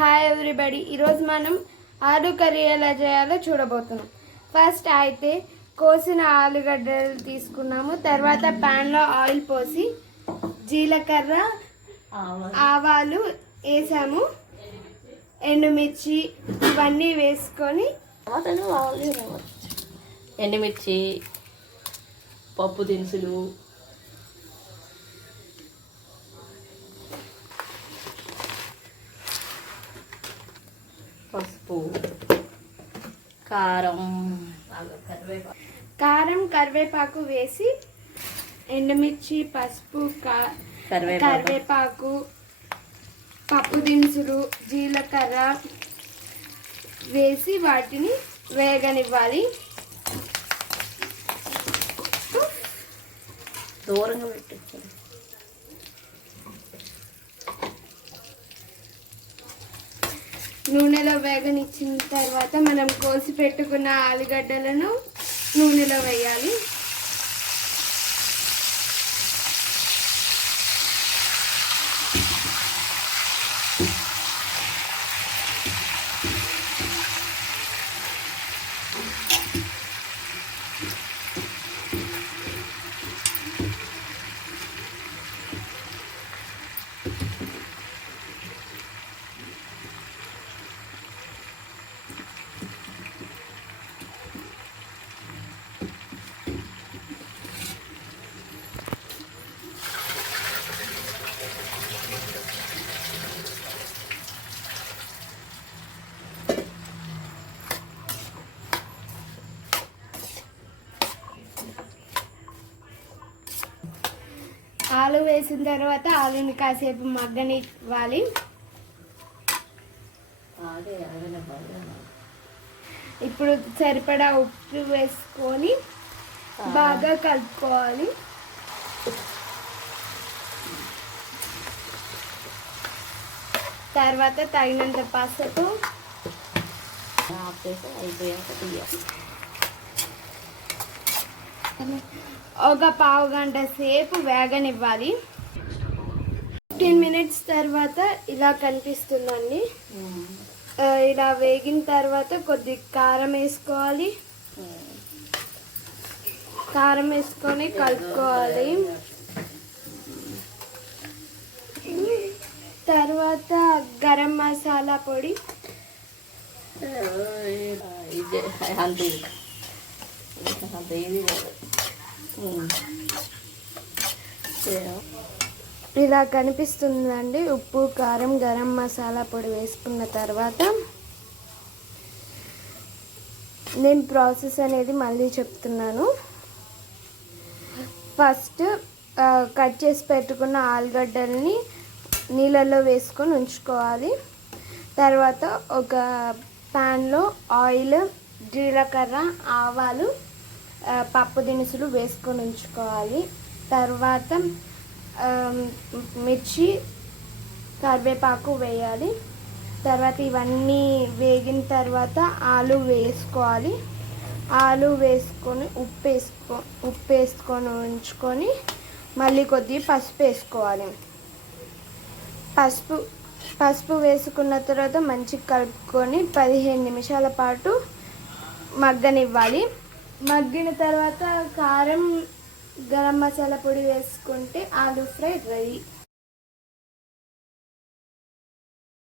Hi everybody, ఈరోజు మనం ఆలు కర్రీ ఎలా చేయాలో చూడబోతున్నాం. ఫస్ట్ అయితే కోసిన ఆలుగడ్డలు తీసుకున్నాము. తర్వాత ప్యాన్లో ఆయిల్ పోసి జీలకర్ర ఆవాలు వేసాము, ఎండుమిర్చి ఇవన్నీ వేసుకొని ఎండుమిర్చి పప్పు దినుసులు పసుపు కారం కరివేపాకు వేసి ఎండుమిర్చి పసుపు కరివేపాకు పప్పు దినుసులు జీలకర్ర వేసి వాటిని వేగనివ్వాలి. దూరంగా పెట్టచ్చు. నూనెలో వేగనిచ్చిన తర్వాత మనం కోసి పెట్టుకున్న ఆలుగడ్డలను నూనెలో వేయాలి. ఆలు వేసిన తర్వాత ఆలుని కాసేపు మగ్గనివ్వాలి. ఇప్పుడు సరిపడా ఉప్పు వేసుకొని బాగా కలుపుకోవాలి. తర్వాత తగినంత పసుపు ఒక పావు గంట సేపు వేగనివ్వాలి. 15 మినిట్స్ తర్వాత ఇలా కనిపిస్తుందండి. ఇలా వేగిన తర్వాత కొద్ది కారం వేసుకోవాలి. కారం వేసుకొని కలుపుకోవాలి. తర్వాత గరం మసాలా పొడి ఇలా కనిపిస్తుందండి. ఉప్పు కారం గరం మసాలా పొడి వేసుకున్న తర్వాత నేను ప్రాసెస్ అనేది మళ్ళీ చెప్తున్నాను. ఫస్ట్ కట్ చేసి పెట్టుకున్న ఆలుగడ్డల్ని నీళ్ళల్లో వేసుకొని ఉంచుకోవాలి. తర్వాత ఒక ప్యాన్లో ఆయిల్ జీలకర్ర ఆవాలు పప్పు దినుసులు వేసుకొని ఉంచుకోవాలి. తర్వాత మిర్చి కరివేపాకు వేయాలి. తర్వాత ఇవన్నీ వేగిన తర్వాత ఆలు వేసుకోవాలి. ఆలు వేసుకొని ఉప్పు వేసుకొని ఉంచుకొని మళ్ళీ కొద్దిగా పసుపు వేసుకోవాలి. పసుపు వేసుకున్న తర్వాత మంచిగా కలుపుకొని 15 నిమిషాల పాటు మగ్గనివ్వాలి. మగ్గిన తర్వాత కారం గరం మసాలా పొడి వేసుకుంటే ఆలు ఫ్రై రెడీ.